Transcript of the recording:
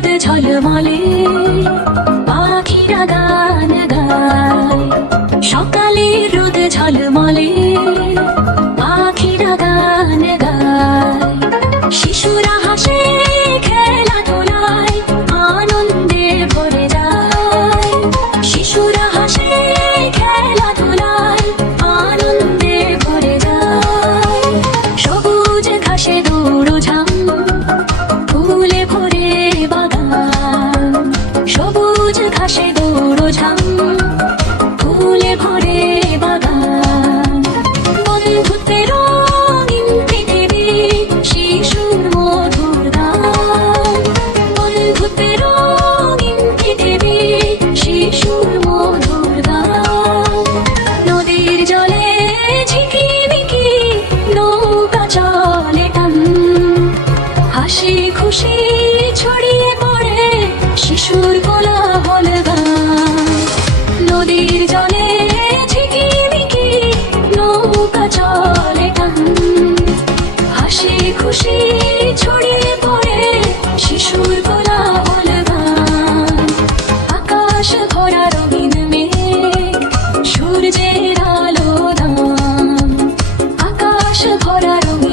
ঝলমলে পাখিরা গান গায়, সকালের রোদ ঝলমলে পাখিরা গান গায়, শিশুরা হাসে খেলাধুলায় আনন্দে ভরে যায়, শিশুরা হাসে খেলাধুলায় আনন্দে ভরে যায়, সবুজ ঘাসে দৌড়ঝাঁপ ফুলে ভরে বাগান, সবুজ ঘাসে দৌড়ঝাঁপ ফুলে ভরে বাগান, বন্ধুত্বের রঙিন পৃথিবী শিশুর মধুর গান, বন্ধুত্বের রঙিন পৃথিবী শিশুর মধুর গান, নদীর জলে ঝিকিমিকি নৌকা চলে টান, হাসি খুশি ছড়িয়ে পড়ে শিশুর কোলাহল গান, নদীর জলে ঝিকিমিকি নৌকা চলে টান, হাসি খুশি ছড়িয়ে পড়ে শিশুর কোলাহল গান, আকাশ ভরা রঙিন মেঘ সূর্যের আলো দান, আকাশ ভরা রঙিন